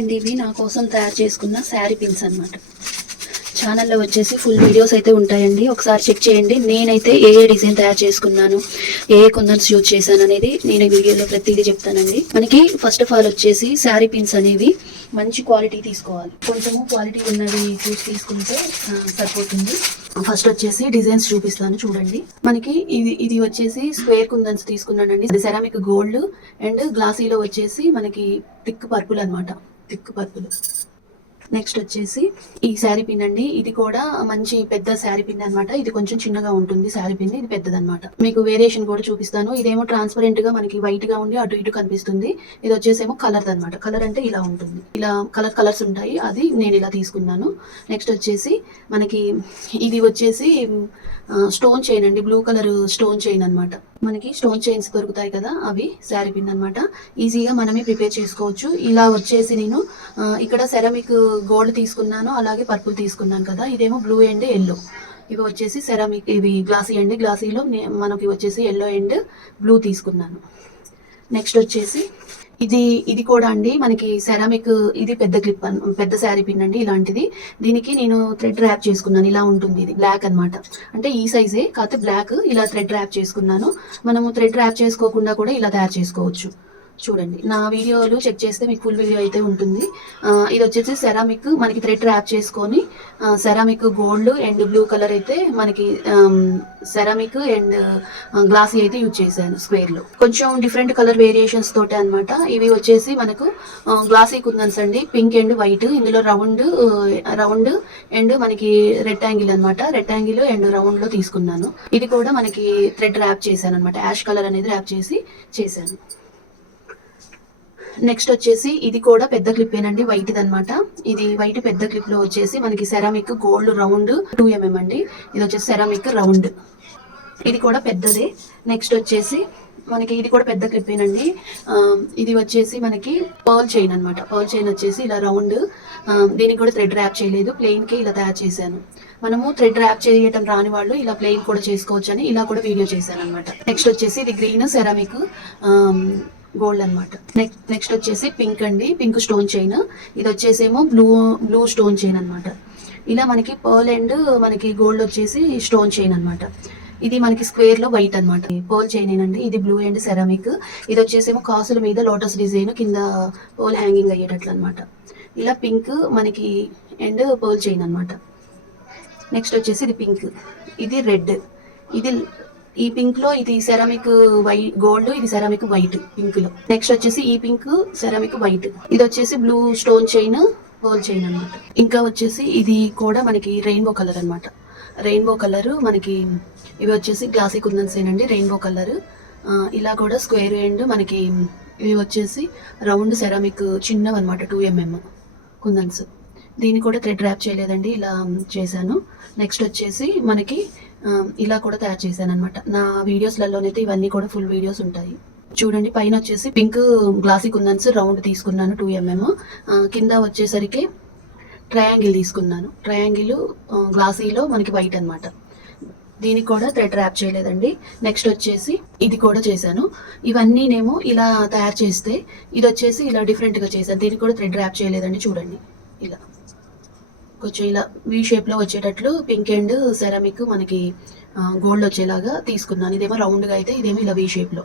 అండి ఇవి నా కోసం తయారు చేసుకున్న శారీ పిన్స్ అన్నమాట. ఛానల్లో వచ్చేసి ఫుల్ వీడియోస్ అయితే ఉంటాయండి. ఒకసారి చెక్ చేయండి. నేనైతే ఏ ఏ డిజైన్ తయారు చేసుకున్నాను ఏ ఏ కుందన్స్ యూజ్ చేశాను అనేది నేను వీడియోలో ప్రతిదీ చెప్తానండి. మనకి ఫస్ట్ ఆఫ్ ఆల్ వచ్చేసి శారీ పిన్స్ అనేవి మంచి క్వాలిటీ తీసుకోవాలి. కొంచెము క్వాలిటీ ఉన్నవి చూసి తీసుకుంటే సరిపోతుంది. ఫస్ట్ వచ్చేసి డిజైన్స్ చూపిస్తాను చూడండి. మనకి ఇది ఇది వచ్చేసి స్క్వేర్ కుందన్స్ తీసుకున్నానండి. సెరామిక్ గోల్డ్ అండ్ గ్లాసీలో వచ్చేసి మనకి థిక్ పర్పుల్ అన్నమాట. థిక్ పర్పుల్ నెక్స్ట్ వచ్చేసి ఈ శారీ పిన్ అండి ఇది కూడా మంచి పెద్ద శారీ పిన్ అనమాట ఇది కొంచెం చిన్నగా ఉంటుంది శారీ పిన్ ఇది పెద్దదన్నమాట. మీకు వేరియేషన్ కూడా చూపిస్తాను. ఇదేమో ట్రాన్స్పరెంట్గా మనకి వైట్గా ఉండి అటు ఇటు కనిపిస్తుంది. ఇది వచ్చేసేమో కలర్ అనమాట కలర్ అంటే ఇలా ఉంటుంది. ఇలా కలర్ కలర్స్ ఉంటాయి. అది నేను ఇలా తీసుకున్నాను. నెక్స్ట్ వచ్చేసి మనకి ఇది వచ్చేసి స్టోన్ చైన్ అండి బ్లూ కలర్ స్టోన్ చైన్ అనమాట మనకి స్టోన్ చైన్స్ దొరుకుతాయి కదా అవి శారీ పిన్ అనమాట ఈజీగా మనమే ప్రిపేర్ చేసుకోవచ్చు. ఇలా వచ్చేసి నేను ఇక్కడ సెరామిక్ గోల్డ్ తీసుకున్నాను అలాగే పర్పుల్ తీసుకున్నాను కదా ఇదేమో బ్లూ అండ్ ఎల్లో ఇవి వచ్చేసి సెరామిక్ ఇవి గ్లాసీ అండి. గ్లాసీలో నే- మనకి వచ్చేసి ఎల్లో అండ్ బ్లూ తీసుకున్నాను. నెక్స్ట్ వచ్చేసి ఇది ఇది కూడా అండి మనకి సెరామిక్ ఇది పెద్ద క్లిప్ అన్- పెద్ద శారీ పిన్ అండి ఇలాంటిది. దీనికి నేను థ్రెడ్ ర్యాప్ చేసుకున్నాను. ఇలా ఉంటుంది ఇది బ్లాక్ అన్నమాట. అంటే ఈ సైజే కాకపోతే బ్లాక్ ఇలా థ్రెడ్ ర్యాప్ చేసుకున్నాను. మనము థ్రెడ్ ర్యాప్ చేసుకోకుండా కూడా ఇలా తయారు చేసుకోవచ్చు. చూడండి. నా వీడియోలు చెక్ చేస్తే మీకు ఫుల్ వీడియో అయితే ఉంటుంది. ఇది వచ్చేసి సెరామిక్ మనకి థ్రెడ్ ర్యాప్ చేసుకొని ceramic gold and blue colour అయితే మనకి సెరామిక్ అండ్ గ్లాసీ అయితే యూజ్ చేశాను స్క్వేర్లో. కొంచెం డిఫరెంట్ కలర్ వేరియేషన్స్ తోటే అనమాట ఇవి వచ్చేసి మనకు గ్లాసీ కుందన్స్ అండి. పింక్ అండ్ వైట్ ఇందులో రౌండ్ రౌండ్ అండ్ మనకి రెక్టాంగిల్ అనమాట రెక్టాంగిల్ అండ్ రౌండ్లో తీసుకున్నాను. ఇది కూడా మనకి థ్రెడ్ ర్యాప్ చేశాను అనమాట యాష్ కలర్ అనేది ర్యాప్ చేసి చేశాను. నెక్స్ట్ వచ్చేసి ఇది కూడా పెద్ద క్లిప్ ఏనండి. వైట్ అనమాట ఇది వైట్ పెద్ద క్లిప్లో వచ్చేసి మనకి ceramic gold round two mm అండి. ఇది వచ్చేసి సెరామిక్ రౌండ్ ఇది కూడా పెద్దదే. నెక్స్ట్ వచ్చేసి మనకి ఇది కూడా పెద్ద క్లిప్ ఏనండి. ఇది వచ్చేసి మనకి పర్ల్ చైన్ అన్నమాట. పర్ల్ చైన్ వచ్చేసి ఇలా రౌండ్ దీనికి కూడా థ్రెడ్ ర్యాప్ చేయలేదు. ప్లెయిన్కి ఇలా తయారు చేశాను. మనము థ్రెడ్ ర్యాప్ చేయటం రాని వాళ్ళు ఇలా ప్లెయిన్ కూడా చేసుకోవచ్చు అని ఇలా కూడా వీడియో చేశాను అనమాట నెక్స్ట్ వచ్చేసి ఇది గ్రీన్ సెరామిక్ గోల్డ్ అనమాట నెక్స్ట్ నెక్స్ట్ వచ్చేసి పింక్ అండి. Pink stone chain. ఇది వచ్చేసేమో బ్లూ బ్లూ స్టోన్ చైన్ అన్నమాట. ఇలా మనకి పర్ల్ అండ్ మనకి గోల్డ్ వచ్చేసి స్టోన్ చైన్ అన్నమాట. ఇది మనకి స్క్వేర్లో వైట్ అనమాట పర్ల్ చైన్ ఏనండి. ఇది బ్లూ అండ్ సెరామిక్. ఇది వచ్చేసేమో కాసుల మీద లోటస్ డిజైన్ కింద పోల్ హ్యాంగింగ్ అయ్యేటట్లు అనమాట ఇలా పింక్ మనకి అండ్ పోల్ చైన్ అన్నమాట. నెక్స్ట్ వచ్చేసి ఇది పింక్. ఇది రెడ్. ఇది ఈ పింక్లో ఇది సెరామిక్ వైట్ గోల్డ్ ఇది సెరామిక్ వైట్ పింక్లో. నెక్స్ట్ వచ్చేసి ఈ పింక్ సెరామిక్ వైట్ ఇది వచ్చేసి blue stone chain pearl chain అన్నమాట. ఇంకా వచ్చేసి ఇది కూడా మనకి రెయిన్బో కలర్ అన్నమాట. రెయిన్బో కలర్ మనకి ఇవి వచ్చేసి గ్లాసీ కుందన్స్ అండి రెయిన్బో కలర్ ఇలా కూడా స్క్వేర్ అండ్ మనకి ఇవి వచ్చేసి రౌండ్ సెరామిక్ చిన్నవి అనమాట టూ ఎంఎం కుందన్స్. దీన్ని కూడా థ్రెడ్ ర్యాప్ చేయలేదండి ఇలా చేశాను. నెక్స్ట్ వచ్చేసి మనకి ఇలా కూడా తయారు చేశాను అనమాట నా వీడియోస్లలోనైతే ఇవన్నీ కూడా ఫుల్ వీడియోస్ ఉంటాయి. చూడండి పైన వచ్చేసి పింక్ గ్లాసీ కుందన్స్ రౌండ్ తీసుకున్నాను టూ ఎంఎం. కింద వచ్చేసరికి ట్రయాంగిల్ తీసుకున్నాను. ట్రయాంగిల్ గ్లాసీలో మనకి వైట్ అన్నమాట. దీనికి కూడా థ్రెడ్ ర్యాప్ చేయలేదండి. నెక్స్ట్ వచ్చేసి ఇది కూడా చేశాను. ఇవన్నీ నేను ఇలా తయారు చేస్తే ఇది వచ్చేసి ఇలా డిఫరెంట్గా చేశాను. దీనికి కూడా థ్రెడ్ ర్యాప్ చేయలేదండి చూడండి. ఇలా. కొంచెం ఇలా వీ షేప్లో వచ్చేటట్లు పింక్ అండ్ సెరామిక్ మనకి గోల్డ్ వచ్చేలాగా తీసుకున్నాను. ఇదేమో రౌండ్గా అయితే ఇదేమో ఇలా వీ షేప్లో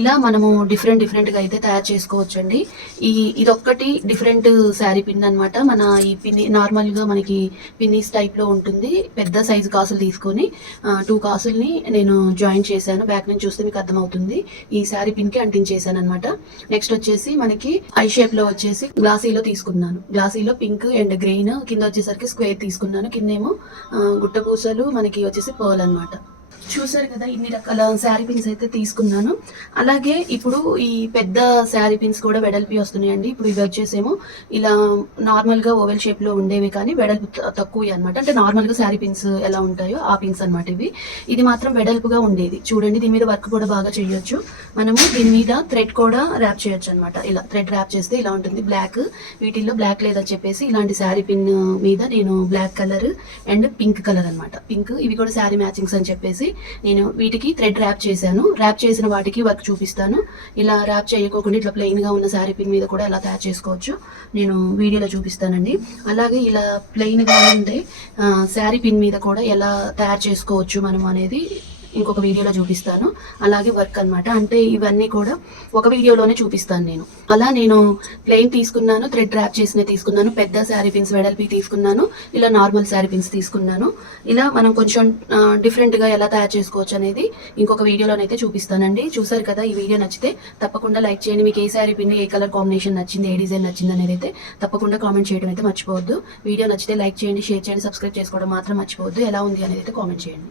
ఇలా మనము డిఫరెంట్ డిఫరెంట్గా అయితే తయారు చేసుకోవచ్చండి. ఈ ఇదొక్కటి డిఫరెంట్ శారీ పిన్ అన్నమాట. మన ఈ పిన్ని నార్మల్గా మనకి పిన్నీస్ టైప్లో ఉంటుంది. పెద్ద సైజు కాసులు తీసుకొని టూ కాసుల్ని నేను జాయిన్ చేశాను. బ్యాక్ నుంచి చూస్తే మీకు అర్థమవుతుంది. ఈ శారీ పిన్కి అంటించేసాను అనమాట నెక్స్ట్ వచ్చేసి మనకి ఐ షేప్లో వచ్చేసి గ్లాసీలో తీసుకున్నాను. గ్లాసీలో పింక్ అండ్ గ్రీన్ కింద వచ్చేసరికి స్క్వేర్ తీసుకున్నాను. కిందేమో గుట్ట గుట్టపూసలు మనకి వచ్చేసి పర్ల్ అన్నమాట చూసారు కదా ఇన్ని రకాల శారీ పిన్స్ అయితే తీసుకున్నాను. అలాగే ఇప్పుడు ఈ పెద్ద శారీ పిన్స్ కూడా వెడల్పి వస్తున్నాయండి. ఇప్పుడు ఇవి వచ్చేసేమో ఇలా నార్మల్గా ఓవెల్ షేప్లో ఉండేవి కానీ వెడల్పు తక్కువ అనమాట అంటే నార్మల్గా శారీ పిన్స్ ఎలా ఉంటాయో ఆ పిన్స్ అన్నమాట ఇవి. ఇది మాత్రం వెడల్పుగా ఉండేది. చూడండి దీని మీద వర్క్ కూడా బాగా చేయొచ్చు. మనము దీని మీద థ్రెడ్ కూడా ర్యాప్ చేయొచ్చు అనమాట ఇలా థ్రెడ్ ర్యాప్ చేస్తే ఇలా ఉంటుంది. బ్లాక్ వీటిల్లో బ్లాక్ లేదని చెప్పేసి ఇలాంటి శారీ పిన్ మీద నేను black colour and pink colour అనమాట పింక్ ఇవి కూడా శారీ మ్యాచింగ్స్ అని చెప్పేసి నేను వీటికి థ్రెడ్ ర్యాప్ చేశాను. ర్యాప్ చేసిన వాటికి వర్క్ చూపిస్తాను. ఇలా ర్యాప్ చేయకోకుండా ఇట్లా ప్లెయిన్గా ఉన్న శారీ పిన్ మీద కూడా ఎలా తయారు చేసుకోవచ్చు. నేను వీడియోలో చూపిస్తానండి. అలాగే ఇలా ప్లెయిన్గా ఉండే శారీ పిన్ మీద కూడా ఎలా తయారు చేసుకోవచ్చు మనం అనేది ఇంకొక వీడియోలో చూపిస్తాను. అలాగే వర్క్ అన్నమాట. అంటే ఇవన్నీ కూడా ఒక వీడియోలోనే చూపిస్తాను నేను. అలా నేను ప్లెయిన్ తీసుకున్నాను థ్రెడ్ ర్యాప్ చేసిన తీసుకున్నాను పెద్ద శారీ పిన్స్ వెడల్పి తీసుకున్నాను ఇలా నార్మల్ శారీ పిన్స్ తీసుకున్నాను. ఇలా మనం కొంచెం డిఫరెంట్గా ఎలా తయారు చేసుకోవచ్చు అనేది ఇంకొక వీడియోలోనైతే చూపిస్తానండి. చూసారు కదా ఈ వీడియో నచ్చితే తప్పకుండా లైక్ చేయండి. మీకు ఏ శారీ పిన్ ఏ కలర్ కాంబినేషన్ నచ్చింది ఏ డిజైన్ నచ్చింది అనేది అయితే తప్పకుండా కామెంట్ చేయడం అయితే మర్చిపోవద్దు. వీడియో నచ్చితే లైక్ చేయండి షేర్ చేయండి సబ్స్క్రైబ్ చేసుకోవడం మాత్రం మర్చిపోవద్దు. ఎలా ఉంది అనేది అయితే కామెంట్ చేయండి.